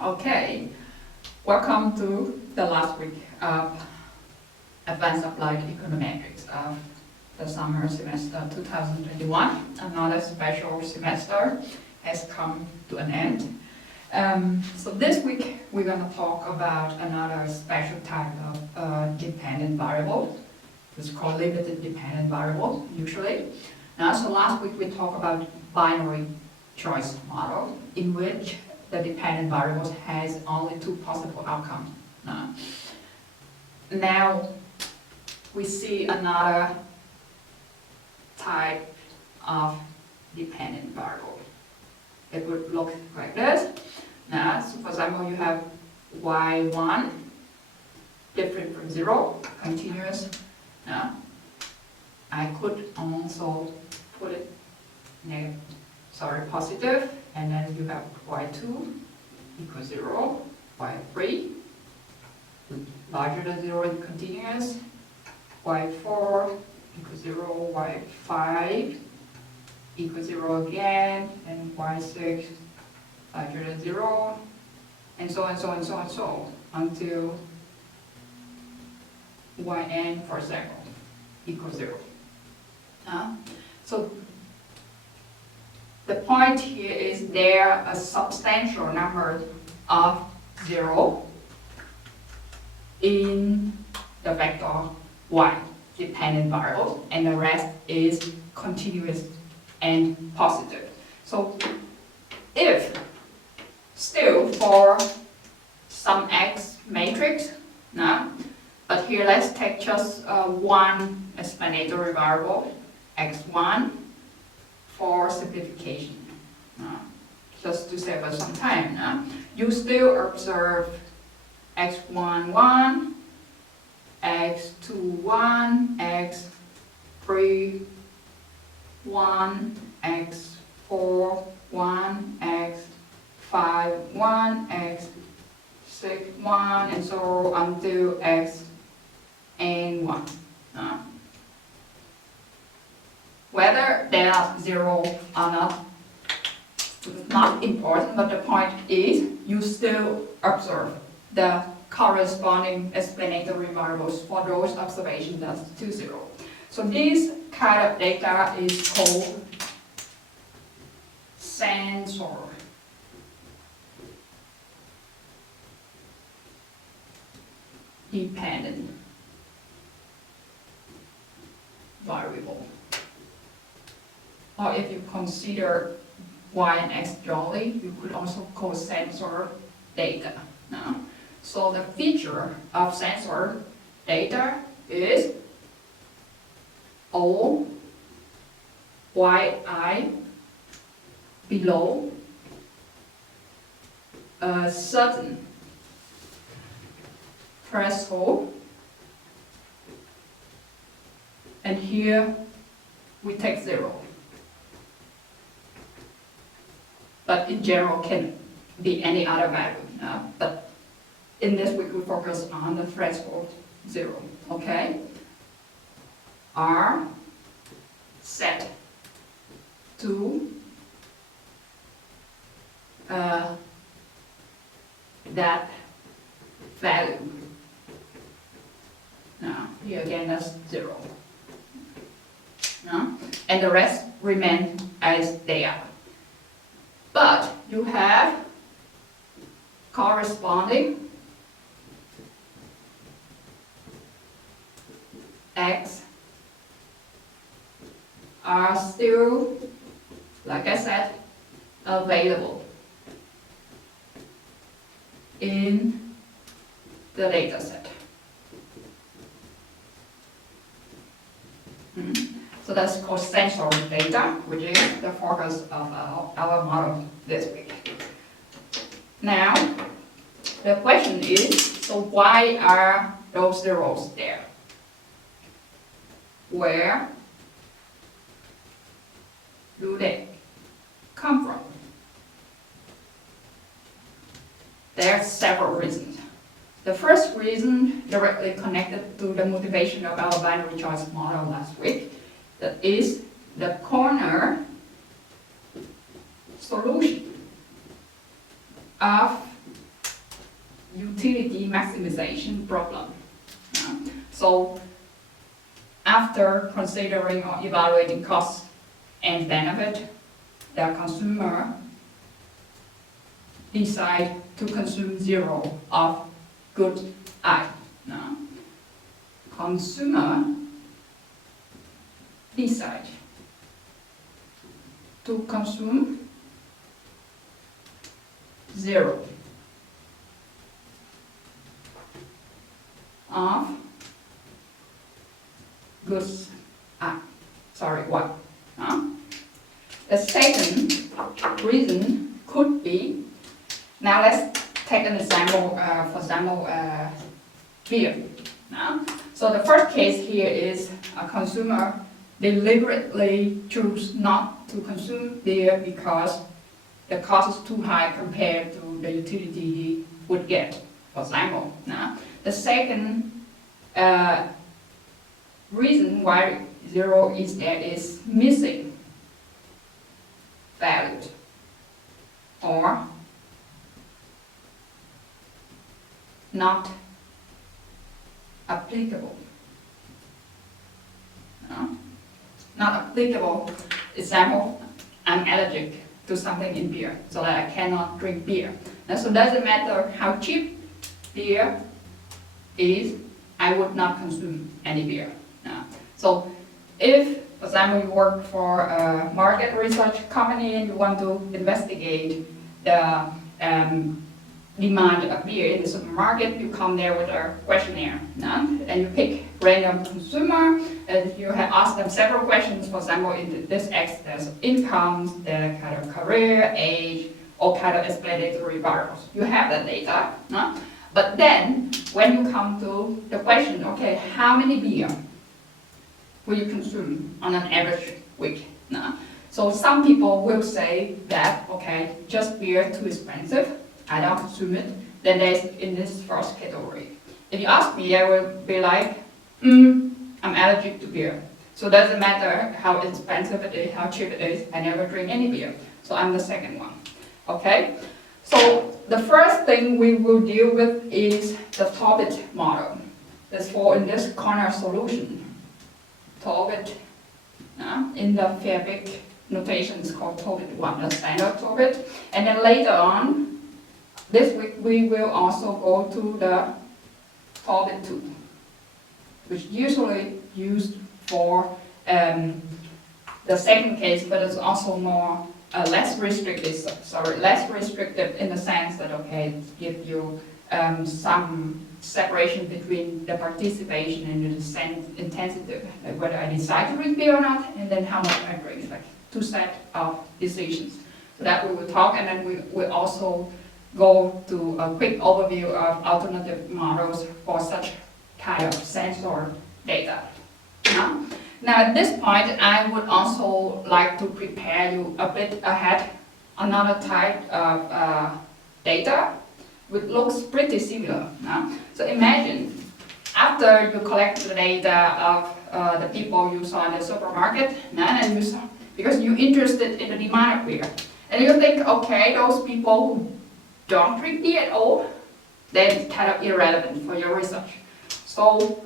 Okay, welcome to the last week of Advanced Applied Econometrics of the summer semester 2021. Another special semester has come to an end. So this week we're going to talk about another special type of dependent variable. It's called limited dependent variable, usually. So last week we talked about binary choice model, in which the dependent variables has only two possible outcomes. Now we see another type of dependent variable. It would look like this. So for example, you have y1 different from 0, continuous. I could also put it positive, and then you have y2 equals 0, y3 larger than 0 and continuous, y4 equals 0, y5 equals 0 again, and y6 larger than 0, and so on, so on, so on, so until yn, for example, equals 0. So the point here is there a substantial number of 0 in the vector y, dependent variable, and the rest is continuous and positive. So if still for some x matrix, but here let's take just one explanatory variable, x1, for simplification, just to save us some time. You still observe x11, x21, x31, x41, x51, x61, and so until xn1. Whether they are 0 or not, it's not important, but the point is you still observe the corresponding explanatory variables for those observations that's to 0. So this kind of data is called sensor dependent variable. Or if you consider y and x jointly, you could also call sensor data. So the feature of sensor data is O yi below a certain threshold, and here we take 0. But in general can be any other value. But in this week we focus on the threshold 0. Okay? R set to that value. Here again that's 0. And the rest remain as they are. But you have corresponding x are still, like I said, available in the data set. So that's called sensor data, which is the focus of our model this week. Now, the question is, so why are those zeros there? Where do they come from? There are several reasons. The first reason directly connected to the motivation of our binary choice model last week, that is the corner solution of utility maximization problem. So after considering or evaluating cost and benefit, the consumer decide to consume zero of good I. Consumer decide to consume zero of goods I. Sorry, what? The second reason could be, now let's take an example, for example, beer. So the first case here is a consumer deliberately choose not to consume beer because the cost is too high compared to the utility he would get, for example. The second reason why zero is there is missing value or not applicable. Not applicable. Example, I'm allergic to something in beer, so that I cannot drink beer. So it doesn't matter how cheap beer is, I would not consume any beer. So if, for example, you work for a market research company and you want to investigate the demand of beer in the supermarket, you come there with a questionnaire, and you pick random consumer, and you have asked them several questions. For example, in this X, there's income, their kind of career, age, all kind of explanatory variables. You have that data, but then when you come to the question, okay, how many beer will you consume on an average week? So some people will say that, okay, just beer too expensive, I don't consume it, then there's in this first category. If you ask me, I will be like, I'm allergic to beer. So it doesn't matter how expensive it is, how cheap it is, I never drink any beer. So I'm the second one, okay? So the first thing we will deal with is the Tobit model. That's for in this corner solution. Tobit, in the Fairback notation is called Tobit I, the standard Tobit. And then later on, this week we will also go to the Tobit II, which usually used for the second case, but it's also more less restrictive. Less restrictive in the sense that give you some separation between the participation and the intensity, like whether I decide to drink beer or not, and then how much I drink, like two set of decisions. So that we will talk, and then we will also go to a quick overview of alternative models for such kind of sensor data. Now at this point, I would also like to prepare you a bit ahead another type of data which looks pretty similar. So imagine after you collect the data of the people you saw in the supermarket, and you saw, because you're interested in the demand of beer, and you think, okay, those people who don't drink beer at all, then it's kind of irrelevant for your research. So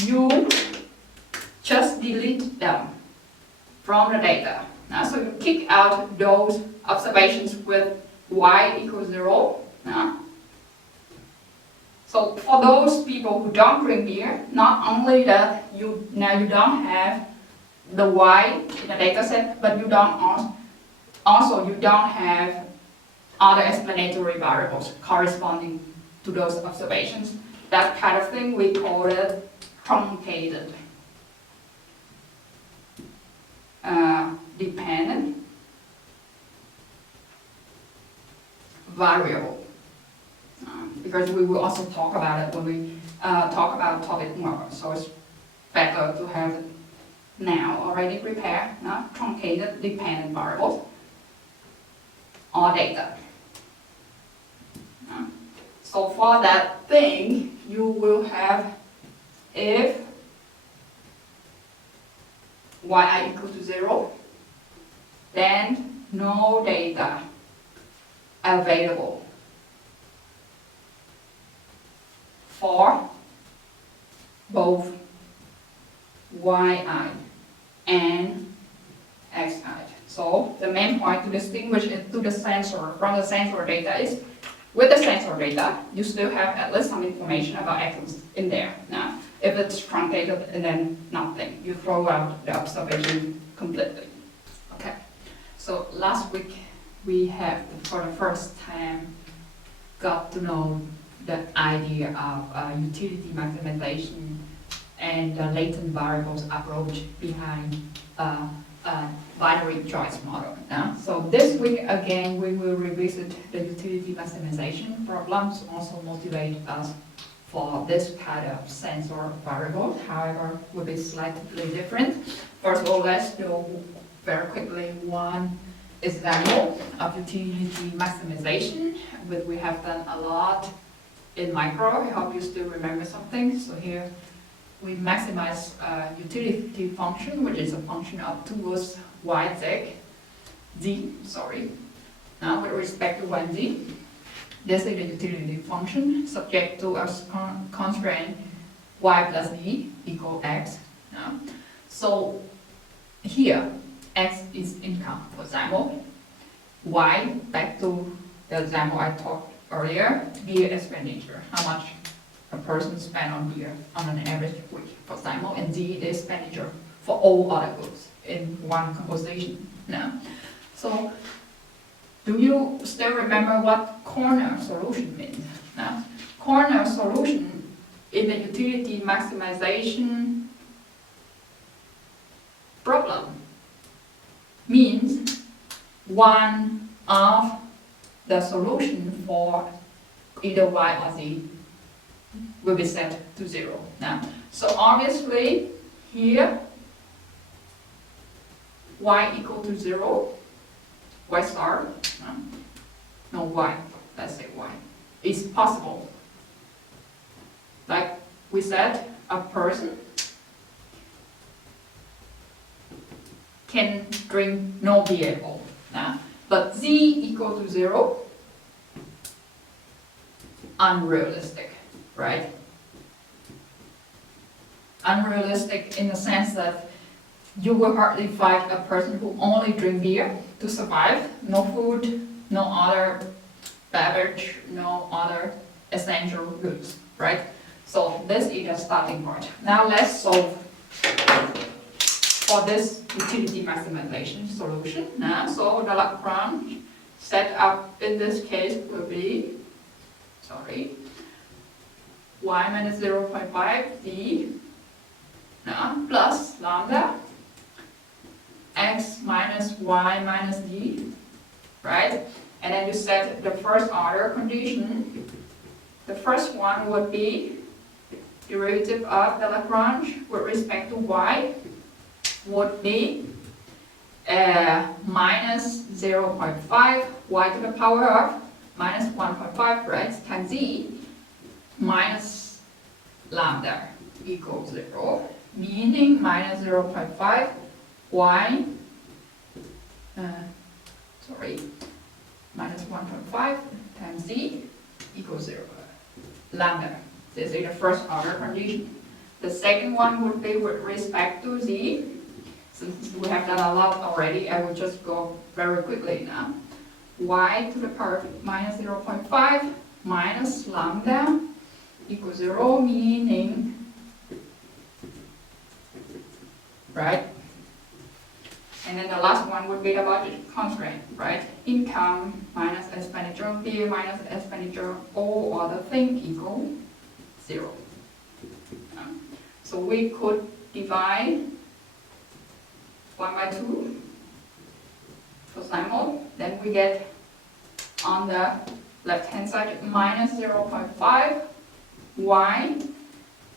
you just delete them from the data. So you kick out those observations with y equals 0. So for those people who don't drink beer, not only that you don't have the y in the data set, but you don't have other explanatory variables corresponding to those observations. That kind of thing we call it truncated dependent variable. Because we will also talk about it when we talk about Tobit more, so it's better to have it now already prepared, truncated dependent variables or data. So for that thing, you will have if yi equal to 0, then no data available yi and xi. So the main point to distinguish it to the sensor from the sensor data is, with the sensor data, you still have at least some information about x in there. Now, if it's truncated and then nothing, you throw out the observation completely. Okay, so last week we have, for the first time, got to know the idea of utility maximization and the latent variables approach behind binary choice model. So this week again we will revisit the utility maximization problems, also motivate us for this kind of sensor variable, however will be slightly different. First of all, let's do very quickly one example of utility maximization, which we have done a lot in micro. I hope you still remember something. So here we maximize utility function, which is a function of towards z, now with respect to y and z. This is the utility function subject to a constraint y plus z equal x. So here x is income, for example. Y, back to the example I talked earlier, beer expenditure, how much a person spend on beer on an average week, for example, and z is expenditure for all other goods in one composition. So do you still remember what corner solution means? Corner solution in the utility maximization problem means one of the solution for either y or z will be set to 0. So obviously here y equal to 0, y star, no y, let's say y, is possible. Like we said, a person can drink no beer at all. But z equal to 0, unrealistic, right? Unrealistic in the sense that you will hardly find a person who only drink beer to survive, no food, no other beverage, no other essential goods, right? So this is the starting point. Now let's solve for this utility maximization solution. So the Lagrange set up in this case will be, y minus 0.5 d plus lambda x minus y minus d, right? And then you set the first order condition. The first one would be derivative of the Lagrange with respect to y would be minus 0.5 y to the power of minus 1.5, right, times z minus lambda equals 0, meaning minus 0.5 y, minus 1.5 times z equals 0, lambda. This is the first order condition. The second one would be with respect to z. Since we have done a lot already, I will just go very quickly now. Y to the power of minus 0.5 minus lambda equals 0, meaning, right? And then the last one would be the budget constraint, right? Income minus expenditure of beer minus expenditure of all other things equal 0. So we could divide 1 by 2 for example, then we get on the left hand side minus 0.5 y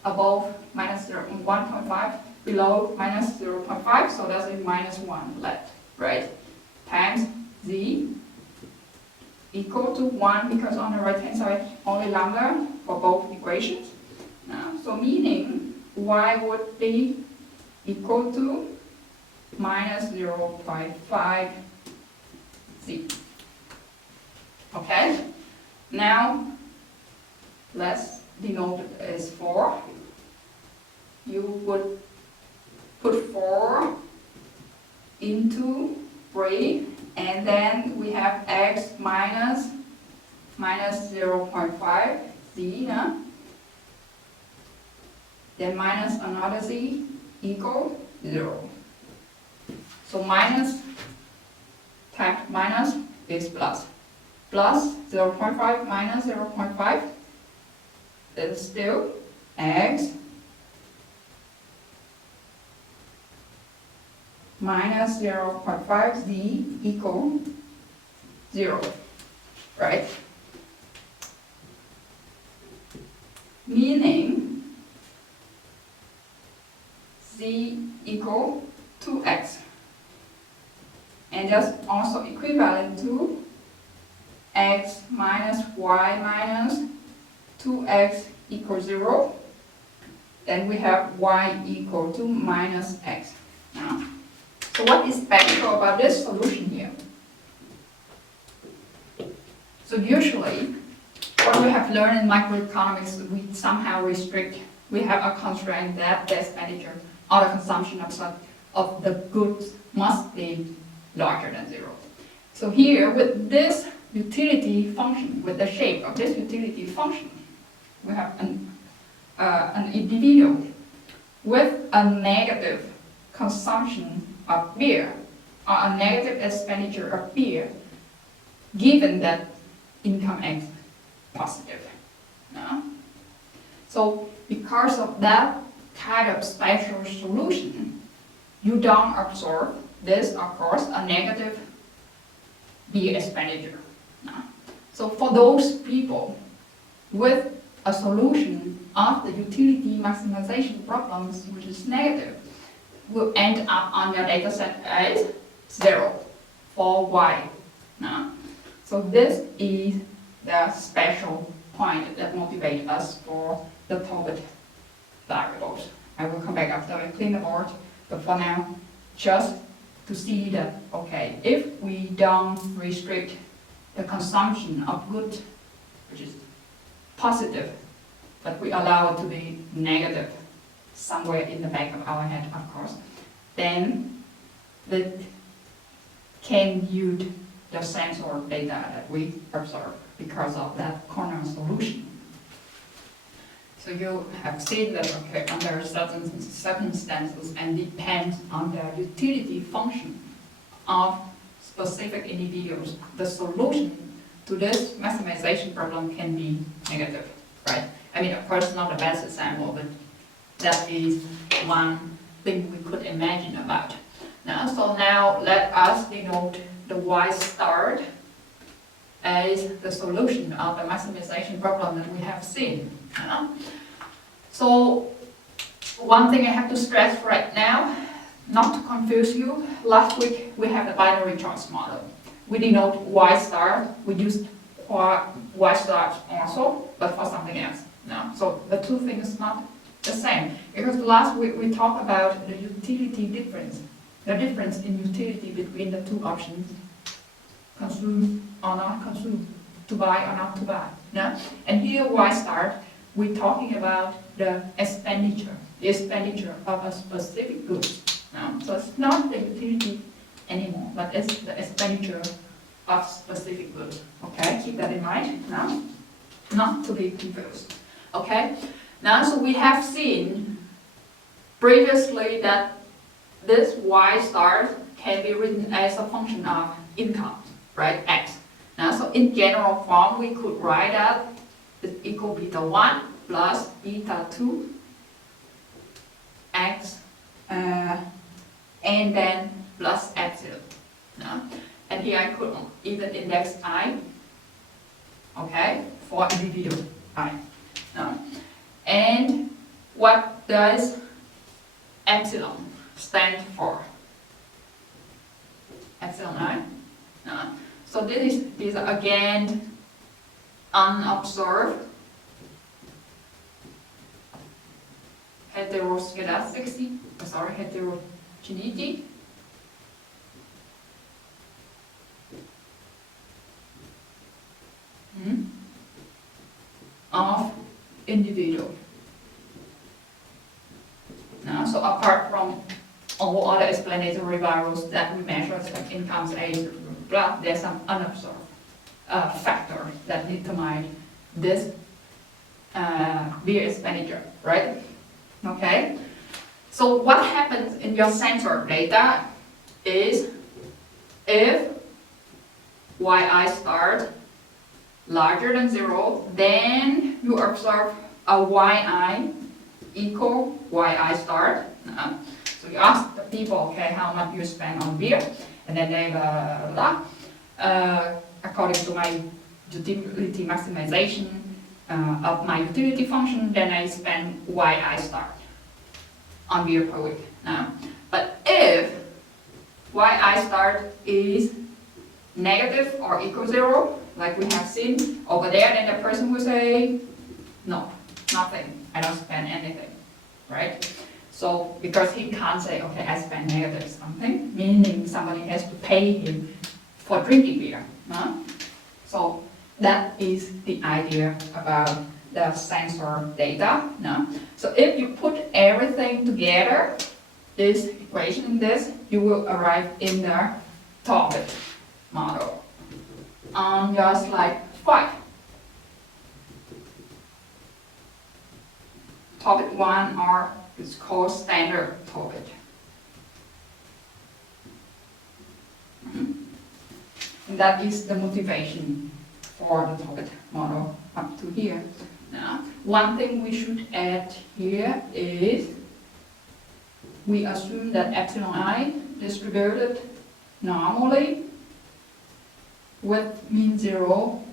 above minus 1.5 below minus 0.5, so that's a minus 1 left, right? Times z equal to 1 because on the right hand side only lambda for both equations. So meaning y would be equal to minus 0.5 z. Okay? Now let's denote it as 4. You would put 4 into 3, and then we have x minus 0.5 z, no? Then minus another z equal 0. So minus times minus is plus. Plus 0.5 minus 0.5 is still x minus 0.5 z equal 0, right? Meaning z equal 2x. And that's also equivalent to x minus y minus 2x equals 0. Then we have y equal to minus x. Now, so what is special about this solution here? So usually, what we have learned in microeconomics, we somehow restrict, we have a constraint that the expenditure or the consumption of the goods must be larger than 0. So here, with this utility function, with the shape of this utility function, we have an individual with a negative consumption of beer, or a negative expenditure of beer, given that income X positive. No? So because of that kind of special solution, you don't absorb this, of course, a negative beer expenditure. No? So for those people with a solution of the utility maximization problems, which is negative, will end up on your data set as 0 for y. No? So this is the special point that motivates us for the Tobit variables. I will come back after I clean the board, but for now, just to see that, okay, if we don't restrict the consumption of goods, which is positive, but we allow it to be negative somewhere in the back of our head, of course, then that can use the sensor data that we observe because of that corner solution. So you have seen that, okay, under certain circumstances and depends on the utility function of specific individuals, the solution to this maximization problem can be negative, right? I mean, of course, not the best example, but that is one thing we could imagine about. So now let us denote the y star as the solution of the maximization problem that we have seen. So one thing I have to stress right now, not to confuse you, last week we have the binary choice model. We denote y star, we used y star also, but for something else. So the two things not the same, because last week we talked about the utility difference, the difference in utility between the two options, consume or not consume, to buy or not to buy. And here y star, we're talking about the expenditure of a specific good. So it's not the utility anymore, but it's the expenditure of specific goods. Okay, keep that in mind now, not to be confused. Okay, so we have seen previously that this y star can be written as a function of income, right? X. So in general form, we could write that is equal beta 1 plus beta 2 x and then plus epsilon. And here I could even index I, okay, for individual I. And what does epsilon stand for? Epsilon I. So these are again unobserved heterogeneity of individual. So apart from explanatory variables that we measure, like incomes, age, blah, there's some unobserved factor that determine this beer expenditure, right? Okay. So what happens in your sensor data is if yi start larger than 0, then you observe a yi equal yi start. So you ask the people, okay, how much you spend on beer, and then they blah, blah, blah. According to my utility maximization of my utility function, then I spend yi start on beer per week. But if yi start is negative or equal 0, like we have seen over there, then the person will say, no, nothing, I don't spend anything, right? So, because he can't say, okay, I spend negative something, meaning somebody has to pay him for drinking beer. So, that is the idea about the sensor data. So, if you put everything together, this equation, you will arrive in the Tobit model. On your slide 5. Tobit 1 or it's called standard Tobit. And that is the motivation for the Tobit model up to here. Now, one thing we should add here is we assume that epsilon I distributed normally with mean 0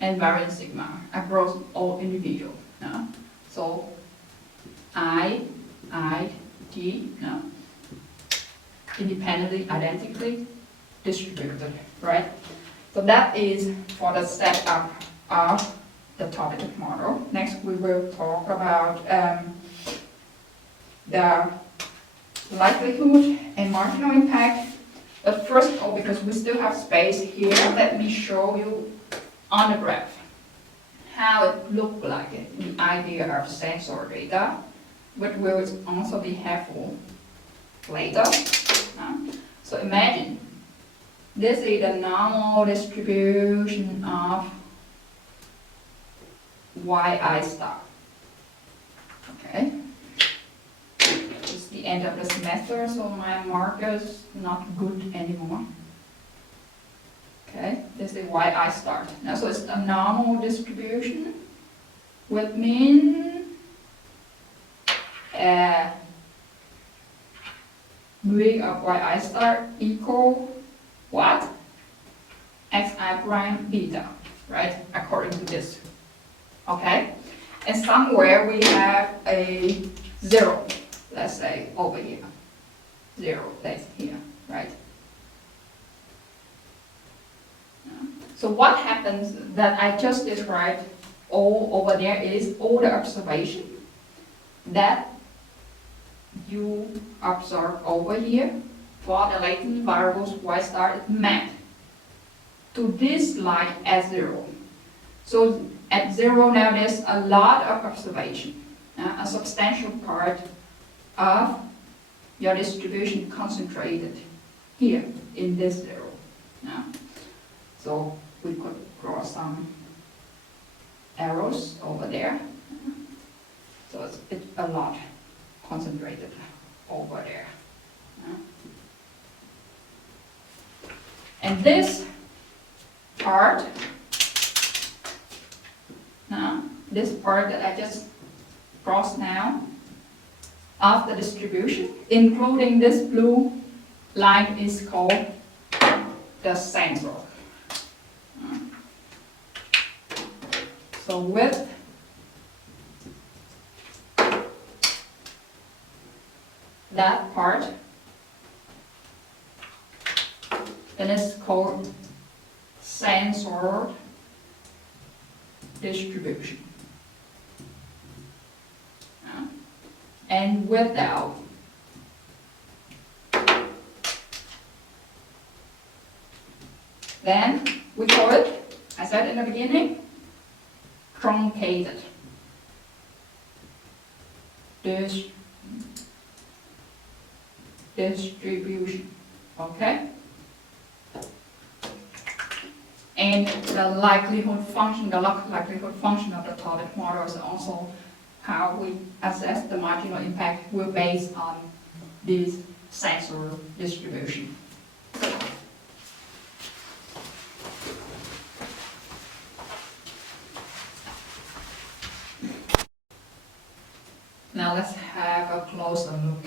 and variance sigma across all individuals. So I, T, independently, identically distributed, right? So that is for the setup of the Tobit model. Next we will talk about the likelihood and marginal impact. But first of all, because we still have space here, let me show you on the graph how it looks like in the idea of sensor data, which will also be helpful later. So imagine this is the normal distribution of yi star. Okay. It's the end of the semester, so my marker's not good anymore. Okay, this is yi star. Now, so it's a normal distribution, which means v of yi star equal what? Xi prime beta, right? According to this. Okay? And somewhere we have a 0. Let's say over here. 0, that's here, right? So what happens that I just described all over there is all the observation that you observe over here for the latent variables y star is mapped to this line at 0. So at 0 now there's a lot of observation, a substantial part of your distribution concentrated here in this 0. So we could draw some arrows over there. So it's a lot concentrated over there. And this part, this part that I just crossed now, of the distribution, including this blue line, is called the sensor. So with that part, then it's called sensor distribution. And without then we call it, I said in the beginning, truncated distribution. distribution, okay? And the likelihood function, the likelihood function of the Tobit model is also how we assess the marginal impact will based on this sensor distribution. Now let's have a closer look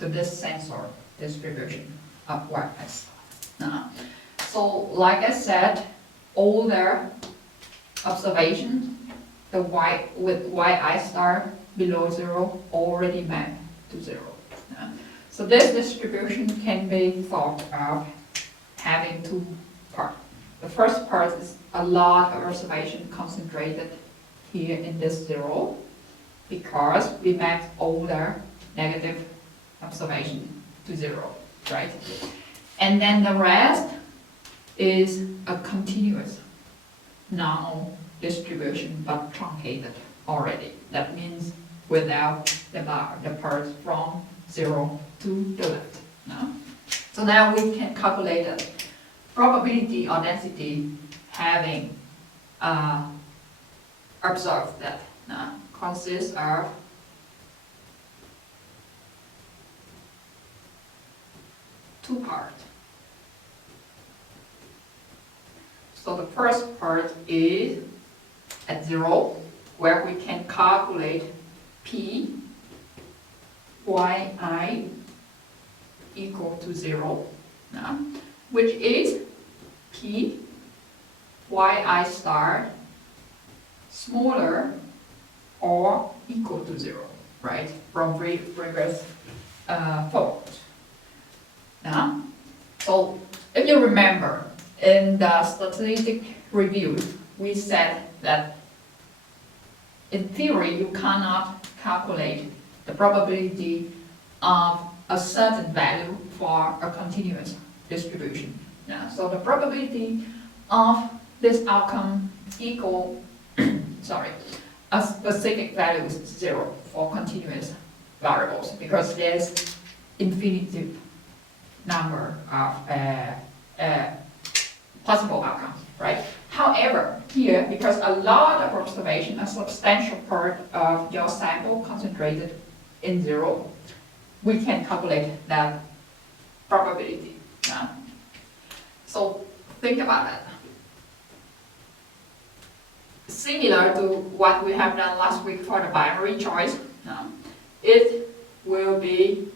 to this sensor distribution of y-axis. So like I said, all the observations, the y with yi star below 0 already map to 0. So this distribution can be thought of having two parts. The first part is a lot of observation concentrated here in this 0, because we map all the negative observation to 0, right? And then the rest is a continuous normal distribution, but truncated already. That means without the bar, the parts from 0 to the left. No? So now we can calculate the probability or density having observed that consists of two parts. So the first part is at 0, where we can calculate P yi equal to 0, which is P yi star smaller or equal to 0, right? From previous forward. So if you remember, in the statistic review, we said that in theory you cannot calculate the probability of a certain value for a continuous distribution. So the probability of this outcome equal, a specific value is 0 for continuous variables, because there's infinite number of possible outcomes, right? However, here, because a lot of observation, a substantial part of your sample concentrated in 0, we can calculate that probability. So think about that. Similar to what we have done last week for the binary choice, it will be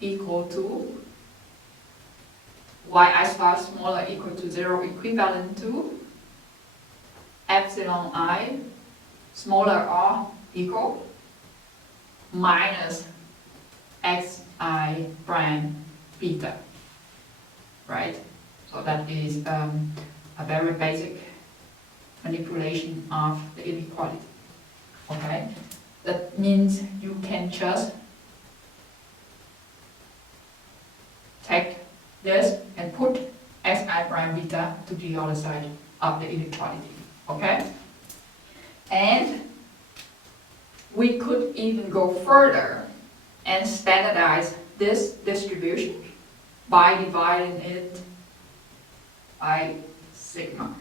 equal to yi star smaller equal to 0 equivalent to epsilon I smaller or equal minus xi prime beta, right? So that is a very basic manipulation of the inequality, okay? That means you can just take this and put xi prime beta to the other side of the inequality, okay? And we could even go further and standardize this distribution by dividing it by sigma.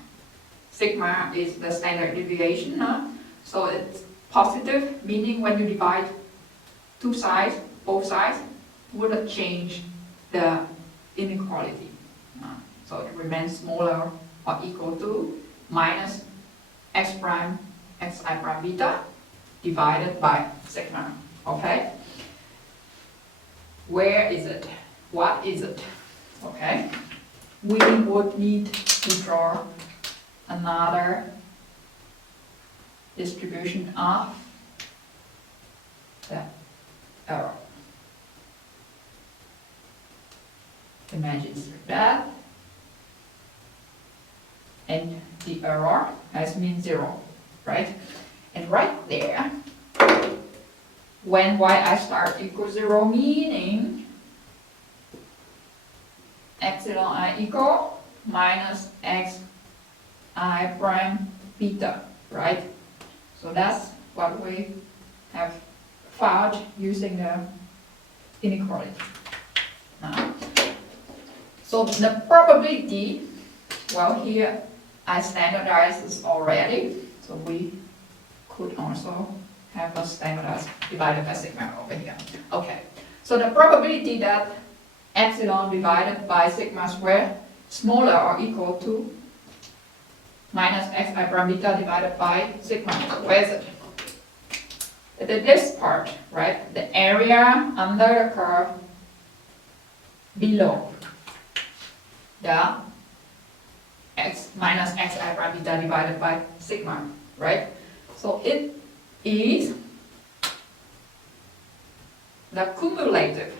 Sigma is the standard deviation, so it's positive, meaning when you divide two sides, both sides, wouldn't change the inequality. So it remains smaller or equal to minus x prime xi prime beta divided by sigma, okay? Where is it? What is it? Okay? We would need to draw another distribution of the error. Imagine that, and the error has mean 0, right? And right there, when yi star equals 0, meaning epsilon I equal minus xi prime beta, right? So that's what we have found using the inequality. So the probability, well, here I standardized this already, so we could also have a standardized divided by sigma over here. Okay, so the probability that epsilon divided by sigma squared smaller or equal to minus xi prime beta divided by sigma. So where is it? This part, right? The area under the curve below the x minus xi prime beta divided by sigma, right? So it is the cumulative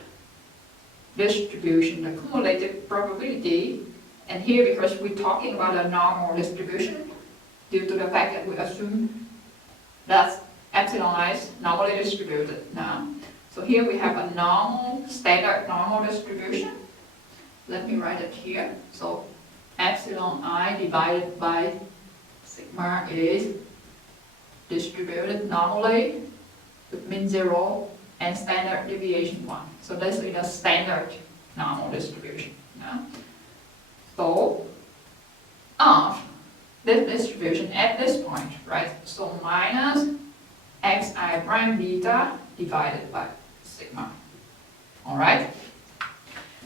distribution, the cumulative probability, and here because we're talking about a normal distribution, due to the fact that we assume that epsilon is normally distributed now. So here we have a normal, standard normal distribution. Let me write it here. So epsilon I divided by sigma is distributed normally with mean 0 and standard deviation 1. So this is a standard normal distribution. Yeah? So of this distribution at this point, right? So minus xi prime beta divided by sigma. Alright?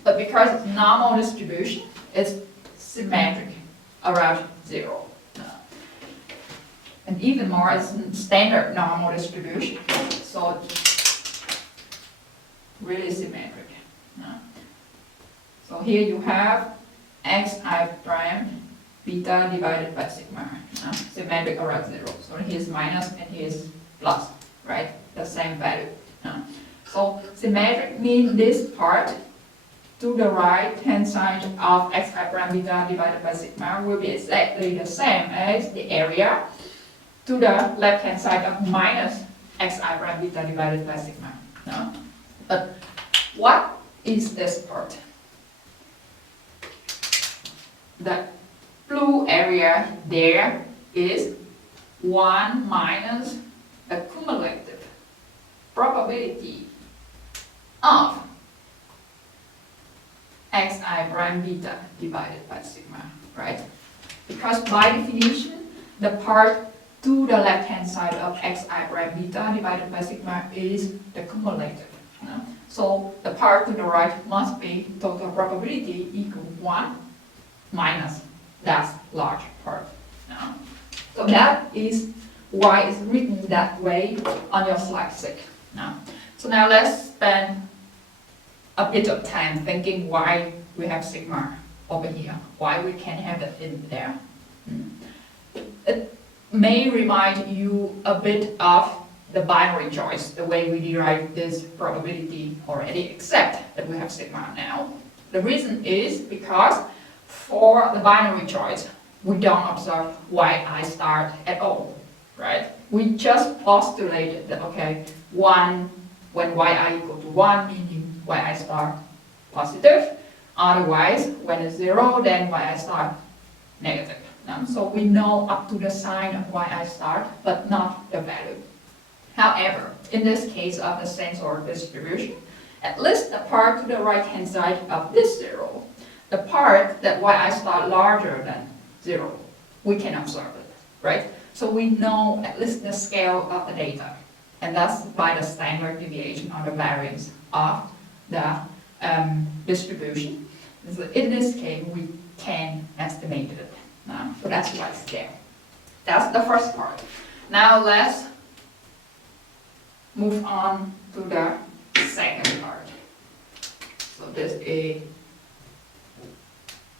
But because it's normal distribution, it's symmetric around 0. And even more, it's standard normal distribution. So it's really symmetric. So here you have xi prime beta divided by sigma. Symmetric around 0. So here's minus and here's plus, right? The same value. So symmetric means this part to the right hand side of xi prime beta divided by sigma will be exactly the same as the area to the left hand side of minus xi prime beta divided by sigma. But what is this part? The blue area there is 1 minus the cumulative probability of xi prime beta divided by sigma, right? Because by definition, the part to the left hand side of xi prime beta divided by sigma is the cumulative. So the part to the right must be total probability equal 1 minus that large part. So that is why it's written that way on your slide 6. So now let's spend a bit of time thinking why we have sigma over here, why we can have it in there. It may remind you a bit of the binary choice, the way we derive this probability already, except that we have sigma now. The reason is because for the binary choice, we don't observe yi star at all, right? We just postulated that, okay, 1, when yi equal to 1, meaning yi star positive. Otherwise, when it's 0, then yi star negative. So we know up to the sign of yi star, but not the value. However, in this case of the sensor distribution, at least the part to the right hand side of this 0, the part that yi star larger than 0, we can observe it, right? So we know at least the scale of the data, and that's by the standard deviation or the variance of the distribution. So in this case, we can estimate it. So that's why it's there. That's the first part. Now let's move on to the second part. So this is,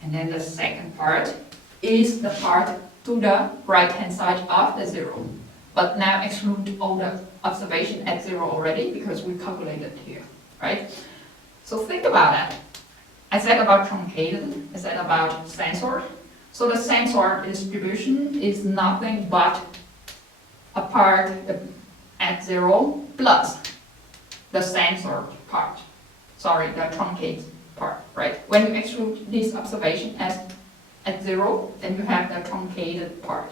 and then the second part is the part to the right hand side of the 0. But now exclude all the observation at 0 already because we calculated here, right? So think about that. I said about truncated, I said about sensor. So the sensor distribution is nothing but a part at 0 plus the sensor part. Sorry, the truncated part, right? When you exclude this observation as at 0, then you have the truncated part.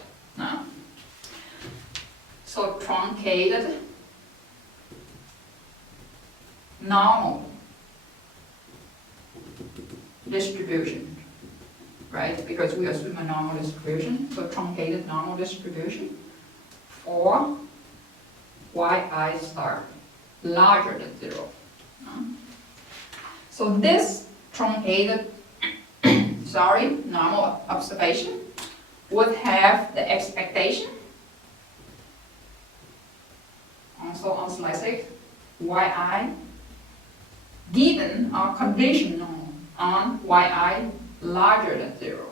So truncated normal distribution, right? Because we assume a normal distribution, so truncated normal distribution for yi star larger than 0. So this truncated normal observation would have the expectation, also on slide 6, yi given or conditional on yi larger than 0.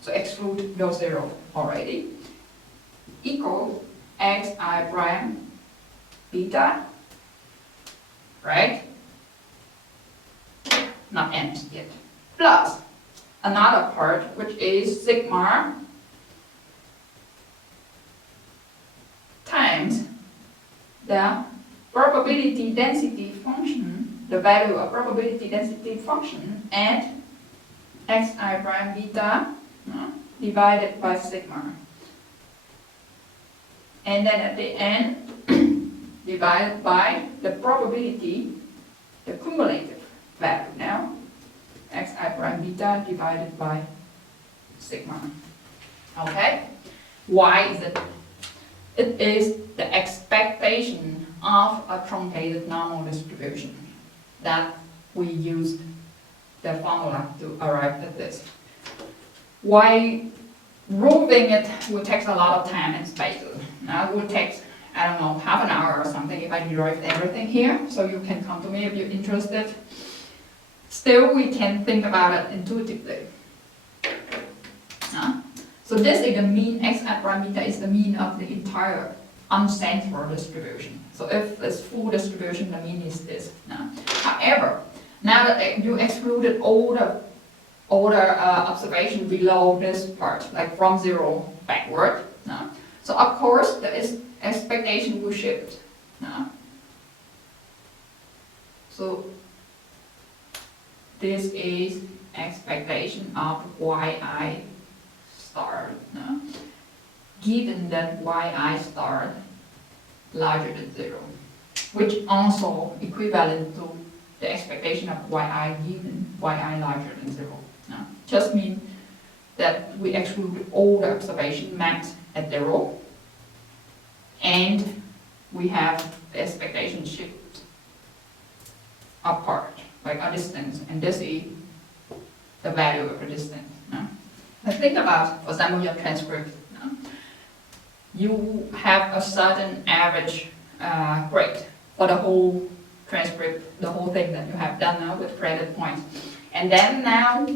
So exclude those 0 already. Equal xi prime beta, right? Not end yet. Plus another part, which is sigma times the probability density function, the value of probability density function at xi prime beta divided by sigma. And then at the end, divided by the probability, the cumulative value now, xi prime beta divided by sigma. Okay? Why is it? It is the expectation of a truncated normal distribution that we used the formula to arrive at this. Why proving it would take a lot of time and space. Now it would take, I don't know, half an hour or something if I derive everything here, so you can come to me if you're interested. Still, we can think about it intuitively. So this is the mean, xi prime beta is the mean of the entire uncentral distribution. So if it's full distribution, the mean is this. However, now that you excluded all the observation below this part, like from 0 backward, so of course the expectation will shift. So this is expectation of yi star, given that yi star larger than 0, which also equivalent to the expectation of yi given yi larger than 0. Just mean that we exclude all the observation max at 0, and we have the expectation shift apart, like a distance, and this is the value of the distance. Now think about, for example, your transcript. You have a certain average grade for the whole transcript, the whole thing that you have done now with credit points. And then now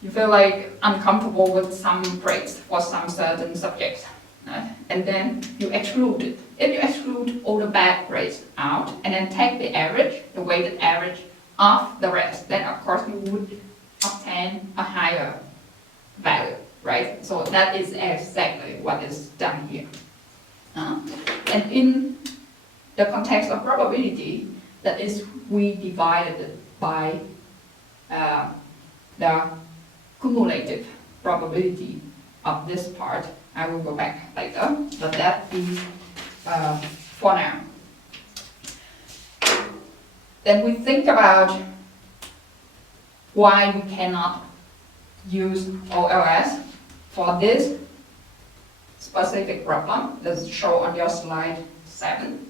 you feel like uncomfortable with some grades for some certain subjects. And then you exclude it. If you exclude all the bad grades out and then take the average, the weighted average of the rest, then of course you would obtain a higher value, right? So that is exactly what is done here. And in the context of probability, that is, we divided it by the cumulative probability of this part. I will go back later, but that is for now. Then we think about why we cannot use OLS for this specific problem that's shown on your slide 7.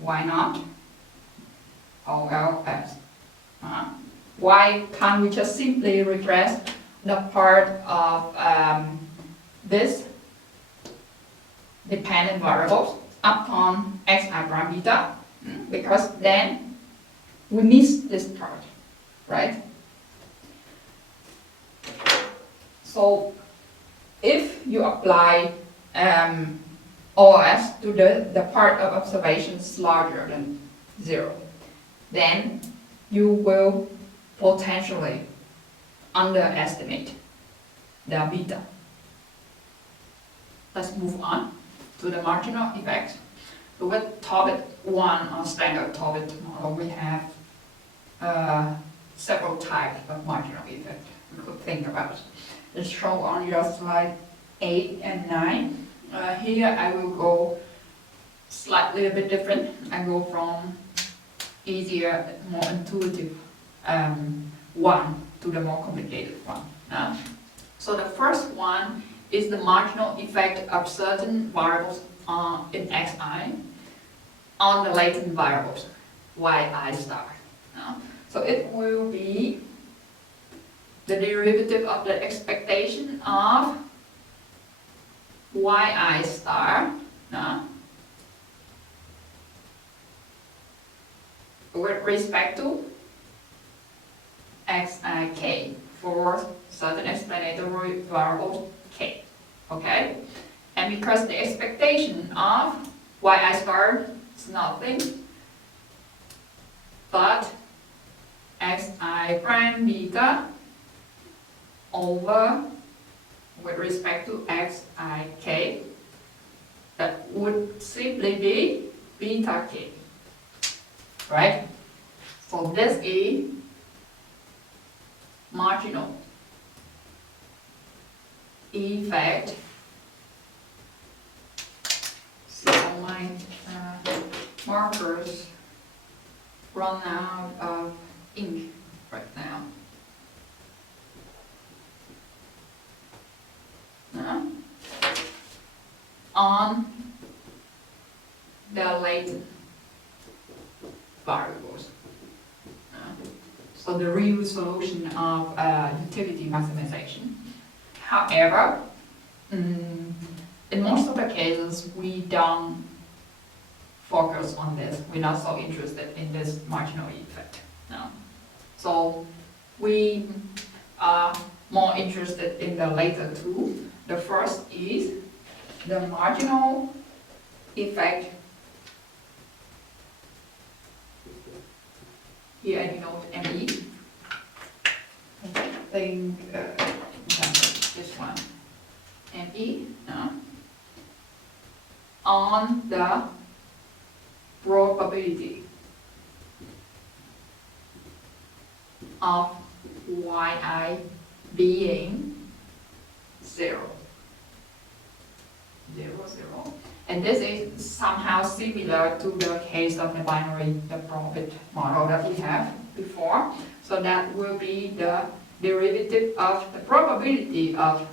Why not OLS? Why can't we just simply regress the part of this dependent variables upon xi prime beta? Because then we miss this part, right? So if you apply OS to the part of observations larger than 0, then you will potentially underestimate the beta. Let's move on to the marginal effects. So with Tobit I, or standard Tobit model, we have several types of marginal effects we could think about. It's shown on your slide 8 and 9. Here I will go slightly a bit different. I go from easier, more intuitive one to the more complicated one. So the first one is the marginal effect of certain variables in xi on the latent variables yi star. So it will be the derivative of the expectation of yi star with respect to xik for certain explanatory variable k. Okay? And because the expectation of yi star is nothing but xi prime beta over with respect to xik, that would simply be beta k. Right? So this is marginal effect. See, all my markers run out of ink right now. On the latent variables. So the real solution of utility maximization. However, in most of the cases, we don't focus on this. We're not so interested in this marginal effect. So we are more interested in the later two. The first is the marginal effect. Here I denote ME. I think this one. ME on the probability of yi being 0. 0, 0. And this is somehow similar to the case of the binary, the Tobit model that we have before. So that will be the derivative of the probability of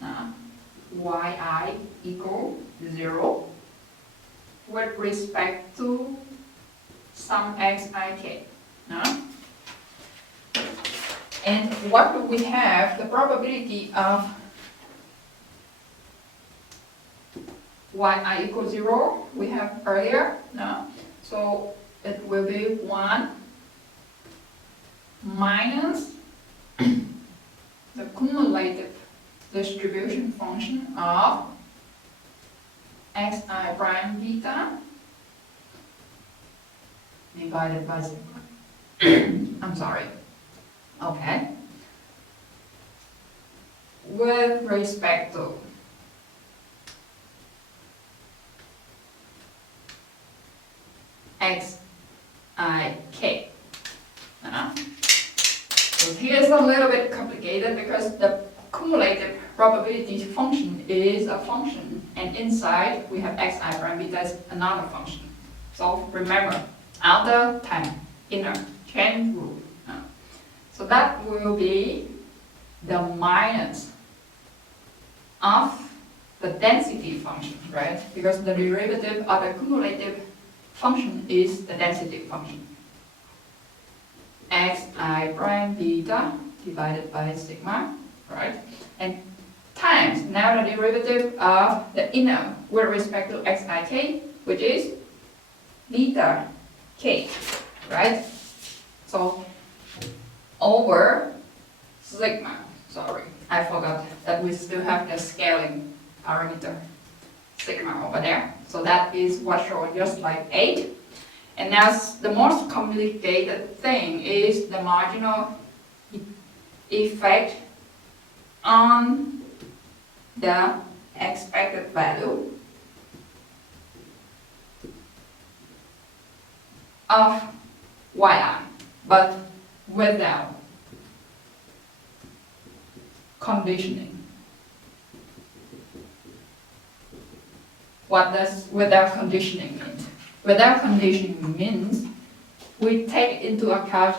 yi equal 0 with respect to some xik. And what do we have? The probability of yi equals 0 we have earlier. So it will be 1 minus the cumulative distribution function of xi prime beta divided by sigma. I'm sorry. Okay. With respect to xik. So here's a little bit complicated because the cumulative probability function is a function, and inside we have xi prime beta is another function. So remember, outer time, inner chain rule. So that will be the minus of the density function, right? Because the derivative of the cumulative function is the density function. Xi prime beta divided by sigma, right? And times now the derivative of the inner with respect to xik, which is beta k, right? So over sigma, sorry, I forgot that we still have the scaling parameter sigma over there. So that is what's shown just like 8. And now the most complicated thing is the marginal effect on the expected value of yi, but without conditioning. What does without conditioning mean? Without conditioning means we take into account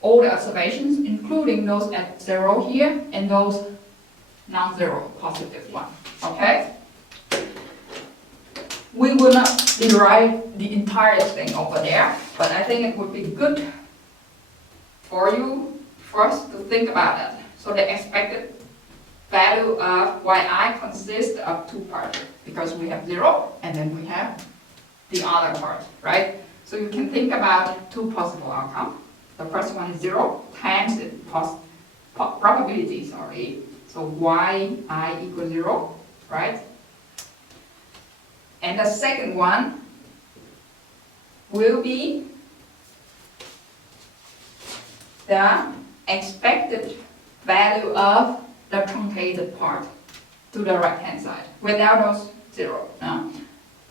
all the observations, including those at 0 here and those non-zero positive ones. Okay? We will not derive the entire thing over there, but I think it would be good for you first to think about it. So the expected value of yi consists of two parts, because we have 0 and then we have the other part, right? So you can think about two possible outcomes. The first one is 0 times the probability, sorry. So yi equals 0, right? And the second one will be the expected value of the truncated part to the right hand side without those 0.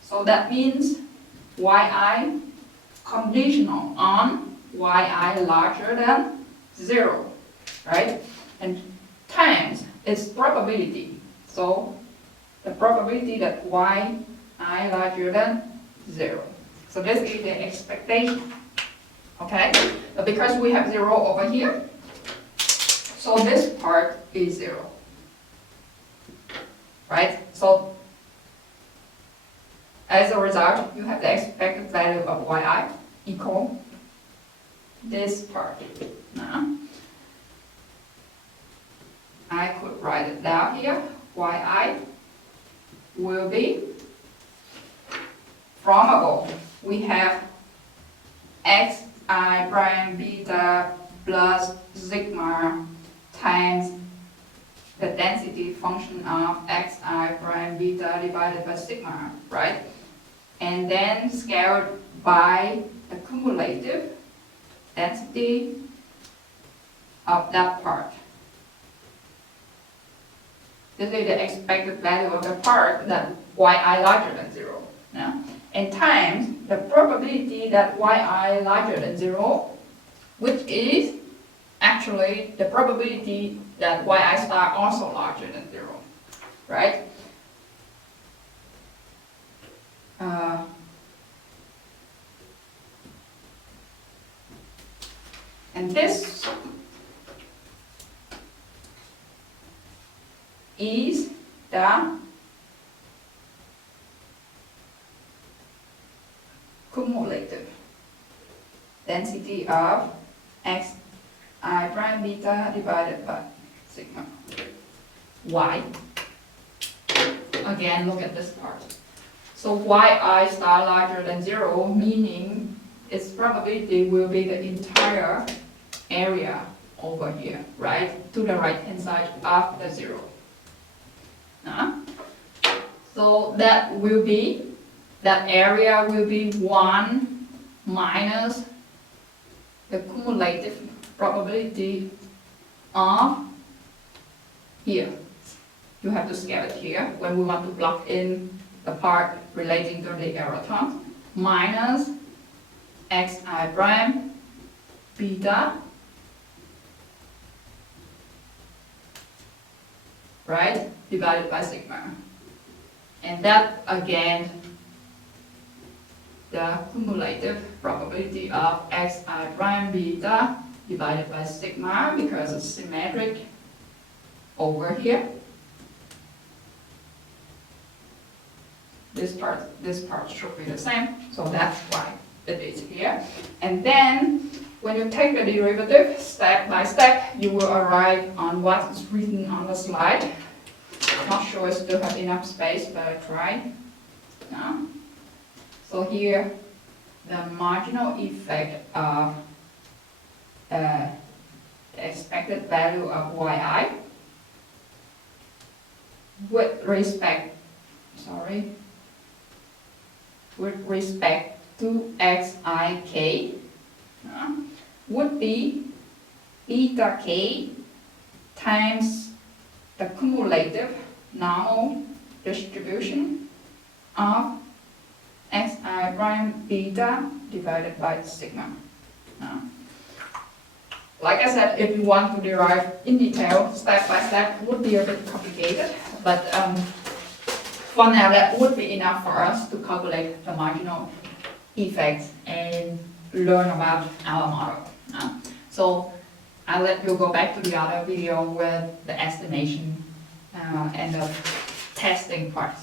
So that means yi conditional on yi larger than 0, right? And times its probability. So the probability that yi larger than 0. So this is the expectation. Okay? But because we have 0 over here, so this part is 0. Right? So as a result, you have the expected value of yi equal this part. Now, I could write it down here. Yi will be, from above, we have xi prime beta plus sigma times the density function of xi prime beta divided by sigma, right? And then scaled by the cumulative density of that part. This is the expected value of the part that yi larger than 0. Yeah? And times the probability that yi larger than 0, which is actually the probability that yi star also larger than 0, right? And this is the cumulative density of xi prime beta divided by sigma y. Again, look at this part. So yi star larger than 0, meaning its probability will be the entire area over here, right? To the right hand side of the 0. So that area will be 1 minus the cumulative probability of here. You have to scale it here when we want to plug in the part relating to the error terms, minus xi prime beta, right, divided by sigma. And that again, the cumulative probability of xi prime beta divided by sigma, because it's symmetric over here. This part should be the same, so that's why it is here. And then when you take the derivative step by step, you will arrive on what is written on the slide. I'm not sure I still have enough space, but I try. So here, the marginal effect of the expected value of yi with respect to xik would be beta k times the cumulative normal distribution of xi prime beta divided by sigma. Like I said, if you want to derive in detail, step by step, it would be a bit complicated, but for now that would be enough for us to calculate the marginal effects and learn about our model. So I'll let you go back to the other video with the estimation and the testing part.